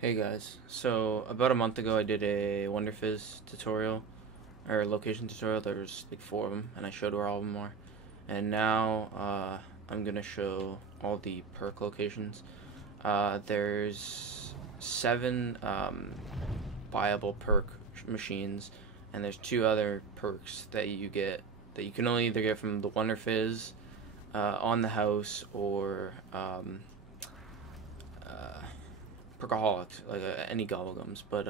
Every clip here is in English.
Hey guys, so about a month ago I did a Wonder Fizz tutorial, or location tutorial. There's like 4 of them, and I showed where all of them are. And now I'm gonna show all the perk locations. There's 7 viable perk machines, and there's 2 other perks that you get that you can only either get from the Wonder Fizz, on the house, or Perkaholics, like any gobblegums. But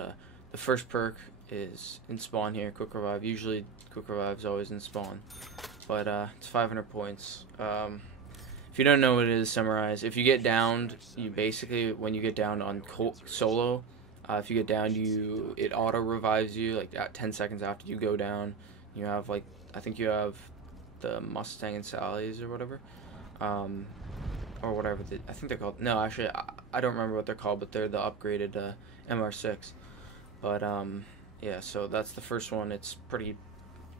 the first perk is in spawn here, Quick Revive. Usually Quick Revive is always in spawn, but it's 500 points. If you don't know what it is, summarize. If you get downed, you basically, when you get down on solo, if you get downed, it auto revives you like at 10 seconds after you go down. You have like, I think you have the Mustang and Sally's or whatever. Or whatever I think they're called. No, actually, I don't remember what they're called, but they're the upgraded MR6. But yeah, so that's the first one. It's pretty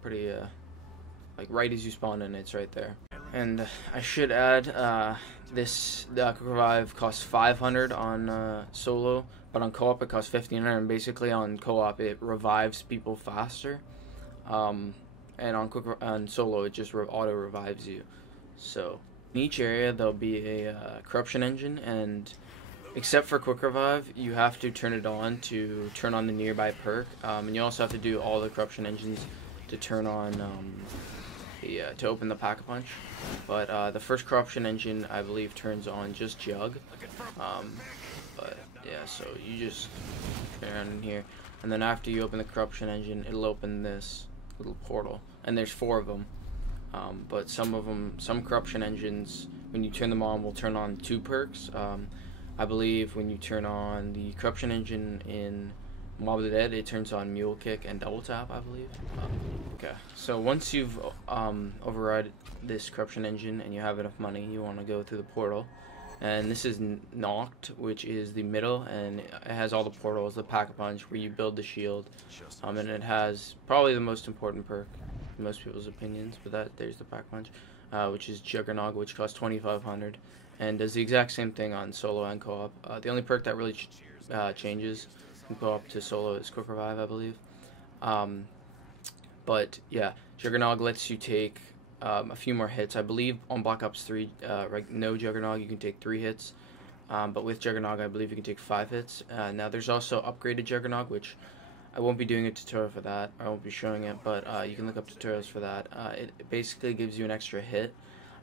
like right as you spawn in, it's right there. And I should add, the Quick Revive costs 500 on solo, but on co-op it costs 1500. And basically on co-op it revives people faster, and on solo it just auto revives you. So in each area there'll be a corruption engine, and except for Quick Revive, you have to turn it on to turn on the nearby perk, and you also have to do all the corruption engines to turn on to open the Pack-a-Punch. But the first corruption engine, I believe, turns on just Jug. But yeah, so you just turn it on in here, and then after you open the corruption engine, it'll open this little portal, and there's 4 of them. But some corruption engines, when you turn them on, will turn on 2 perks. I believe when you turn on the corruption engine in Mob of the Dead, it turns on Mule Kick and Double Tap, I believe. Okay, so once you've override this corruption engine and you have enough money, you want to go through the portal. And this is Knocked, which is the middle, and it has all the portals, the Pack-a-Punch, where you build the shield. And it has probably the most important perk in most people's opinions, but there's the Pack-a-Punch, which is Juggernog, which costs 2500 and does the exact same thing on solo and co-op. The only perk that really changes from co-op to solo is Quick Revive, I believe. But yeah, Juggernog lets you take a few more hits. I believe on Black Ops 3, no Juggernog, you can take 3 hits. But with Juggernog, I believe you can take 5 hits. Now there's also upgraded Juggernog, which I won't be doing a tutorial for that. I won't be showing it, but you can look up tutorials for that. It basically gives you an extra hit,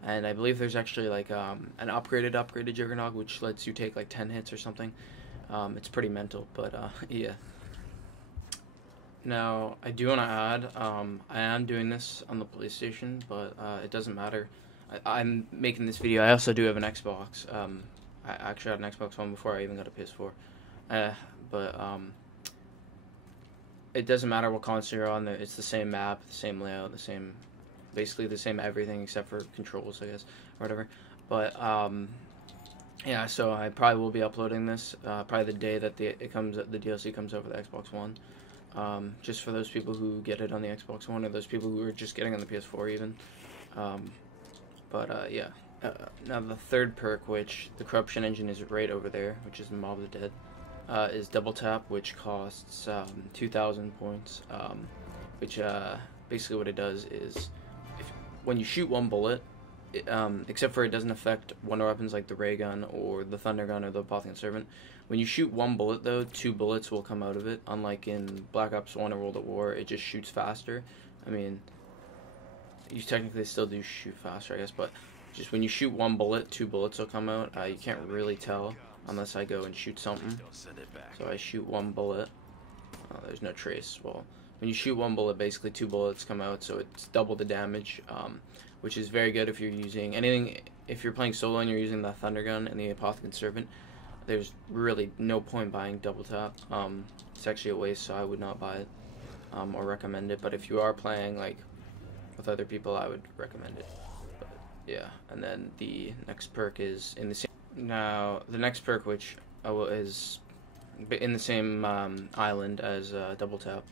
and I believe there's actually like an upgraded Juggernog, which lets you take like 10 hits or something. It's pretty mental, but yeah. Now, I do want to add, I am doing this on the PlayStation, but it doesn't matter. I'm making this video. I also do have an Xbox. I actually had an Xbox One before I even got a PS4. It doesn't matter what console you're on. It's the same map, the same layout, basically the same everything except for controls, I guess, or whatever. But yeah, so I probably will be uploading this probably the day that the DLC comes out for the Xbox One. Just for those people who get it on the Xbox One, or those people who are just getting on the PS4 even. Yeah. Now the third perk, which the corruption engine is right over there, which is Mob of the Dead, is Double Tap, which costs 2,000 points. Which basically what it does is, when you shoot one bullet, except for it doesn't affect wonder weapons like the ray gun or the thunder gun or the Apothicon Servant. When you shoot one bullet, though, 2 bullets will come out of it. Unlike in Black Ops 1 or World at War, it just shoots faster. I mean, you technically still do shoot faster, I guess, but just when you shoot one bullet, 2 bullets will come out. You can't really tell unless I go and shoot something. So I shoot one bullet. There's no trace. Well, when you shoot one bullet, basically 2 bullets come out, so it's double the damage, which is very good if you're using anything. If you're playing solo and you're using the thunder gun and the Apothicon Servant, there's really no point buying Double Tap. It's actually a waste, so I would not buy it or recommend it. But if you are playing like with other people, I would recommend it. But, yeah, and then the next perk is in the same. Now the next perk, which is in the same island as Double Tap,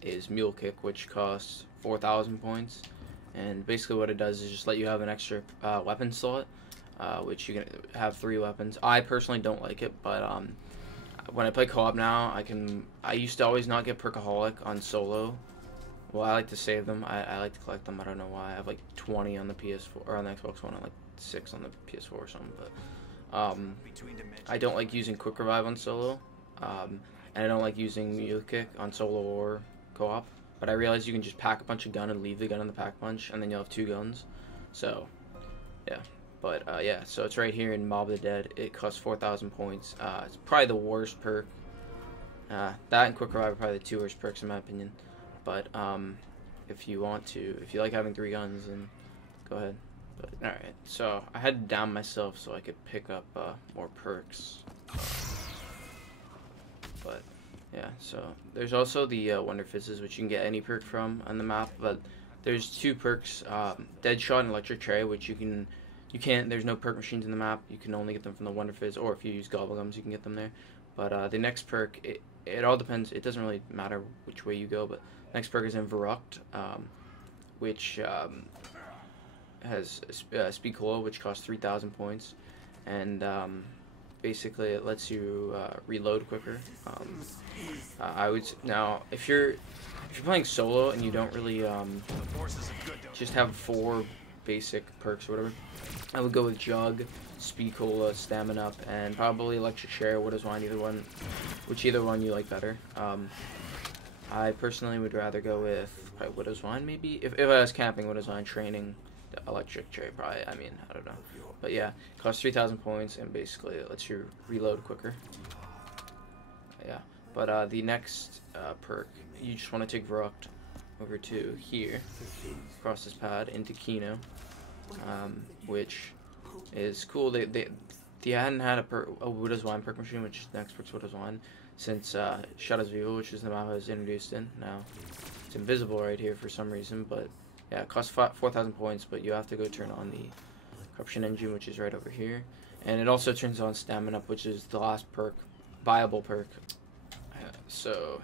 is Mule Kick, which costs 4,000 points. And basically what it does is just let you have an extra weapon slot. which you can have 3 weapons. I personally don't like it, but when I play co-op now, I used to always not get Perkaholic on solo. Well, I like to save them. I like to collect them. I don't know why. I have like 20 on the PS4 or on the Xbox One, and like 6 on the PS4 or something. But I don't like using quick revive on solo, and I don't like using melee kick on solo or co-op. But I realized you can just pack a bunch of gun and leave the gun in the pack punch, and then you'll have 2 guns. So yeah. But yeah, so it's right here in Mob of the Dead. It costs 4,000 points. It's probably the worst perk. That and Quick Revive are probably the 2 worst perks in my opinion. But if you like having 3 guns, then go ahead. But alright, so I had to down myself so I could pick up more perks. But yeah, so there's also the Wonder Fizzes, which you can get any perk from on the map. But there's 2 perks, Deadshot and Electric Tray, which there's no perk machines in the map. You can only get them from the Wonder Fizz, or if you use Gobblegums, you can get them there. But the next perk, it all depends. It doesn't really matter which way you go, but next perk is Inverrupt, which has Speed Cola, which costs 3,000 points, and basically it lets you reload quicker. Now if you're playing solo and you don't really just have 4 basic perks or whatever, I would go with Jug, Speed Cola, Stamina Up, and probably Electric Share, Widow's Wine, either one you like better. I personally would rather go with probably Widow's Wine, maybe. If I was camping, Widow's Wine, training, Electric Cherry, probably. I mean, I don't know. But yeah, it costs 3,000 points, and basically it lets you reload quicker. Yeah, but the next perk, you just want to take Verruct over to here, across this pad, into Kino, which is cool. They hadn't had a Widow's Wine perk machine, which next perk's Widow's Wine, since Shadows of Evil, which is the map I was introduced in. Now, it's invisible right here for some reason, but yeah, it costs 4,000 points, but you have to go turn on the Corruption Engine, which is right over here. And it also turns on Stamina Up, which is the last perk, viable perk. So,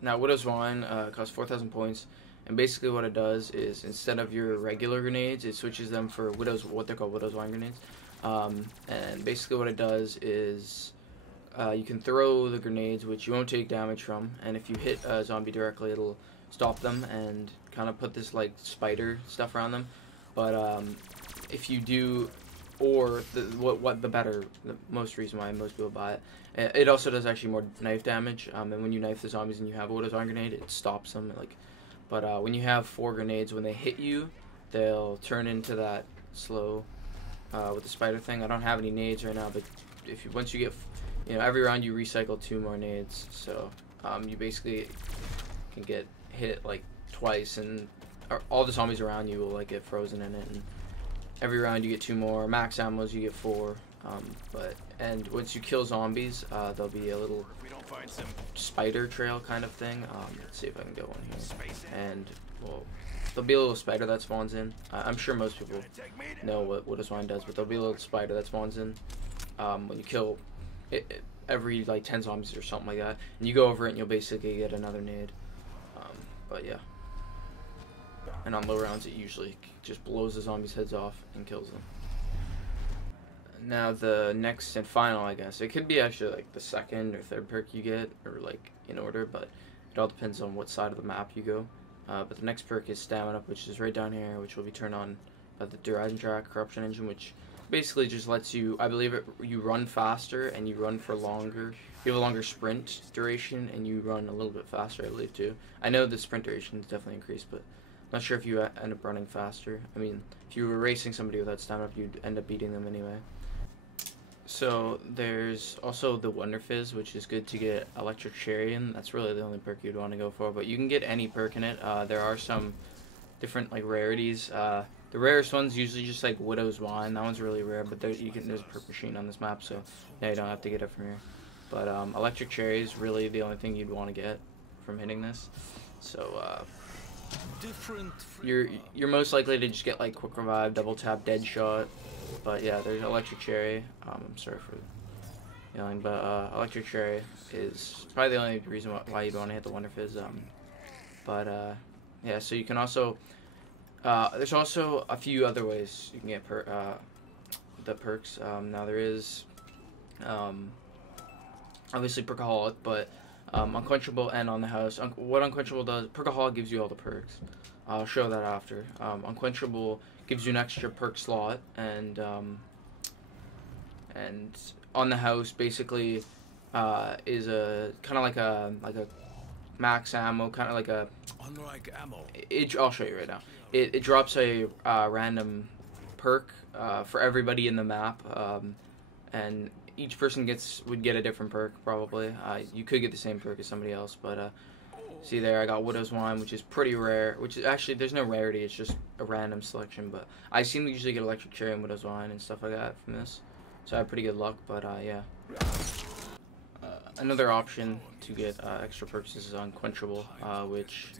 now Widow's Wine costs 4,000 points, and basically what it does is, instead of your regular grenades, it switches them for what they're called Widow's Wine grenades. And basically what it does is, you can throw the grenades, which you won't take damage from, and if you hit a zombie directly, it'll stop them and kind of put this like spider stuff around them. But if you do, or the most reason why most people buy it, it also does actually more knife damage. And when you knife the zombies and you have a Widow's Wine grenade, it stops them. But when you have 4 grenades, when they hit you, they'll turn into that slow with the spider thing. I don't have any nades right now, but once you get, every round you recycle 2 more nades, so you basically can get hit like twice, and all the zombies around you will like get frozen in it. And every round you get 2 more. Max ammos you get 4. And once you kill zombies, there'll be a little spider trail kind of thing. Let's see if I can get one here. And well, there'll be a little spider that spawns in. I'm sure most people know what Widow's Wine does, but there'll be a little spider that spawns in when you kill every like 10 zombies or something like that. And you go over it, and you'll basically get another nade. But yeah. And on low rounds, it usually just blows the zombies' heads off and kills them. Now the next and final, I guess, it could be actually like the second or third perk you get, or like in order, but it all depends on what side of the map you go. But the next perk is Stamina Up, which is right down here, which will be turned on by the Horizon Track Corruption Engine, which basically just lets you, I believe you run faster and you run for longer. You have a longer sprint duration and you run a little bit faster, I believe, too. I know the sprint duration is definitely increased, but I'm not sure if you end up running faster. I mean, if you were racing somebody without Stamina Up, you'd end up beating them anyway. So there's also the Wonder Fizz, which is good to get Electric Cherry in. That's really the only perk you'd want to go for, but you can get any perk in it. There are some different like rarities. The rarest one's usually just like Widow's Wine. That one's really rare, but there's a perk machine on this map, so yeah, you don't have to get it from here. But Electric Cherry is really the only thing you'd want to get from hitting this. So you're most likely to just get like Quick Revive, Double Tap, Deadshot. But yeah, there's Electric Cherry. I'm sorry for yelling, but Electric Cherry is probably the only reason why you'd want to hit the Wonder Fizz. Yeah, so you can also there's also a few other ways you can get the perks. Now there is obviously Perkaholic, but Unquenchable and On the House. What Unquenchable does, Perkaholic gives you all the perks. I'll show that after. Unquenchable gives you an extra perk slot, and On the House basically is a kind of like a max ammo, kind of like a. Unlike ammo. I'll show you right now. It drops a random perk for everybody in the map, and each person would get a different perk probably. You could get the same perk as somebody else, but see there, I got Widow's Wine, which is pretty rare. Which is actually, there's no rarity. It's just a random selection. But I seem to usually get Electric Cherry and Widow's Wine and stuff like that from this, so I have pretty good luck. But yeah. Another option to get extra perks is Unquenchable, which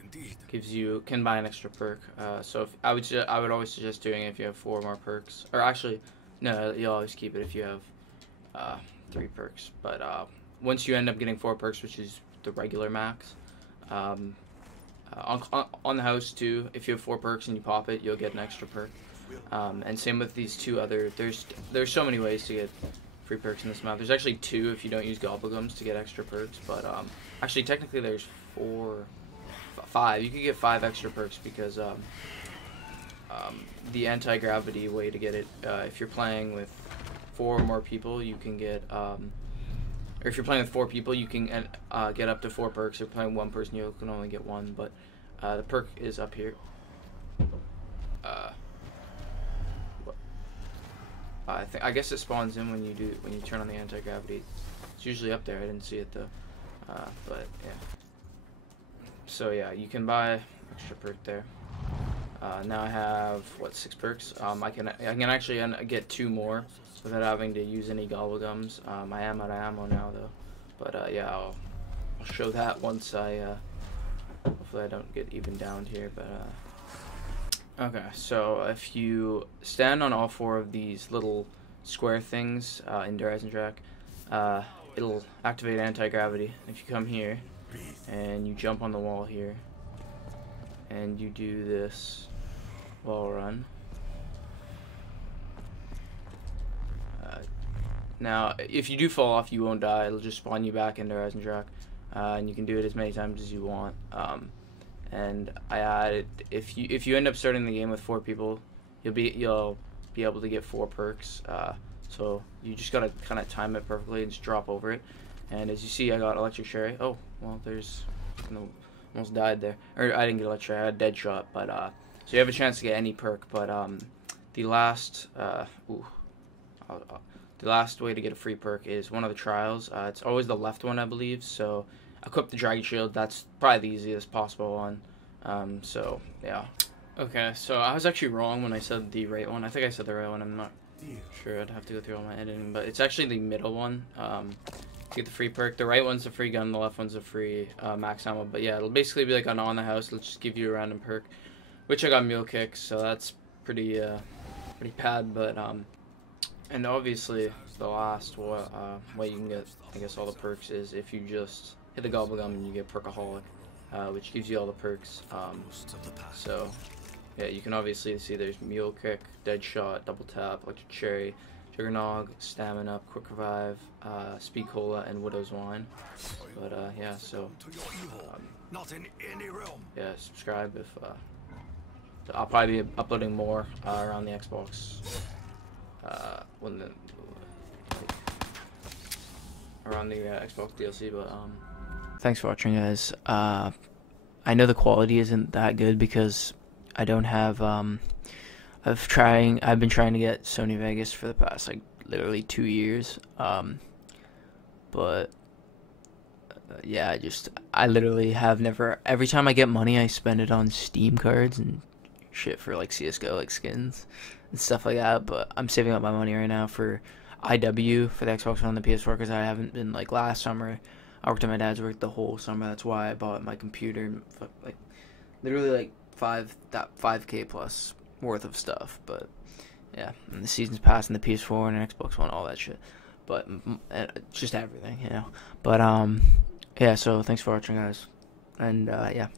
can buy an extra perk. So if, I would always suggest doing it if you have 4 more perks. Or actually, no, you'll always keep it if you have 3 perks. But once you end up getting 4 perks, which is the regular max, on the house too, if you have 4 perks and you pop it, you'll get an extra perk. And same with these 2 other. There's so many ways to get free perks in this map. There's actually 2 if you don't use Gobblegums to get extra perks, but actually technically there's 5. You could get 5 extra perks because the anti-gravity way to get it, if you're playing with 4 or more people, you can get, or if you're playing with 4 people, you can get up to 4 perks. If you're playing 1 person, you can only get 1, but the perk is up here. I guess it spawns in when you turn on the anti-gravity. It's usually up there. I didn't see it though, but yeah. So yeah, you can buy extra perk there. Now I have 6 perks. I can actually get 2 more without having to use any Gobblegums. I am out of ammo now though, but yeah, I'll show that once hopefully I don't get even downed here, but. Okay, so if you stand on all 4 of these little square things in Horizon Track, it'll activate anti-gravity. If you come here and you jump on the wall here and you do this wall run, now if you do fall off, you won't die. It'll just spawn you back into Horizon Track, and you can do it as many times as you want. And I added, if you end up starting the game with 4 people, you'll be able to get 4 perks. So you just gotta kind of time it perfectly and just drop over it. And as you see, I got Electric Cherry. Oh well, almost died there. Or I didn't get Electric Cherry. I had Dead Shot. But so you have a chance to get any perk. But the last way to get a free perk is one of the trials. It's always the left one, I believe. So. Equip the Dragon Shield. That's probably the easiest possible one. So yeah. Okay, so I was actually wrong when I said the right one. I think I said the right one. I'm not sure. I'd have to go through all my editing, but it's actually the middle one. To get the free perk. The right one's a free gun. The left one's a free max ammo. But yeah, it'll basically be like an On the House. It'll just give you a random perk, which I got Mule Kick, so that's pretty bad. But and obviously the last way you can get, I guess, all the perks is if you just hit the Gobblegum and you get Perkaholic, which gives you all the perks. So, yeah, you can obviously see there's Mule Kick, Dead Shot, Double Tap, Electric Cherry, Juggernog, Stamina, Quick Revive, Speed Cola, and Widow's Wine. But yeah, so yeah, subscribe if I'll probably be uploading more around the Xbox around the Xbox DLC, but thanks for watching, guys. I know the quality isn't that good because I don't have I've been trying to get Sony Vegas for the past literally 2 years, but yeah, I literally have never. Every time I get money, I spend it on Steam cards and shit for CS:GO skins and stuff like that. But I'm saving up my money right now for IW for the Xbox One and the PS4 because I haven't been last summer. I worked at my dad's work the whole summer. That's why I bought my computer. Literally 5K plus worth of stuff. But yeah, and the season's passing, the PS4 and the Xbox One, all that shit. But just everything, you know. But yeah, so thanks for watching, guys, and yeah.